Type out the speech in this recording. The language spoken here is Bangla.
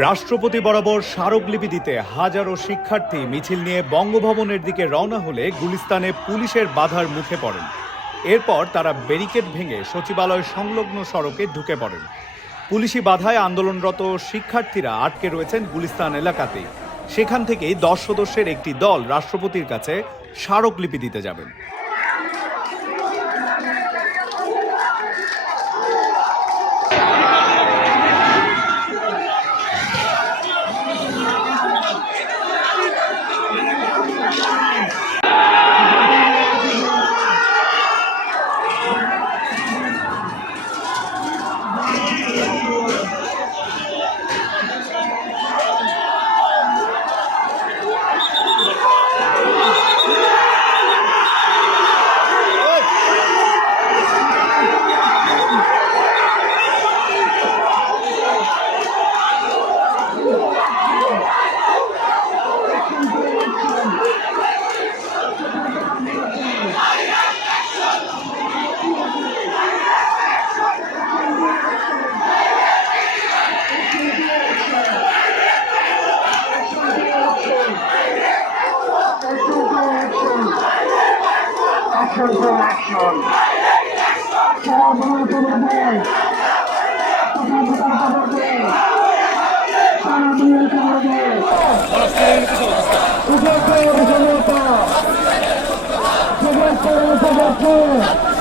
রাষ্ট্রপতি বরাবর স্মারকলিপি দিতে হাজারো শিক্ষার্থী মিছিল নিয়ে বঙ্গভবনের দিকে রওনা হলে গুলিস্তানে পুলিশের বাধার মুখে পড়েন। এরপর তারা ব্যারিকেড ভেঙে সচিবালয় সংলগ্ন সড়কে ঢুকে পড়েন। পুলিশি বাধায় আন্দোলনরত শিক্ষার্থীরা আটকে রয়েছেন গুলিস্তান এলাকাতেই। সেখান থেকেই দশ সদস্যের একটি দল রাষ্ট্রপতির কাছে স্মারকলিপি দিতে যাবেন। Action for action. Salam Salam Salam Salam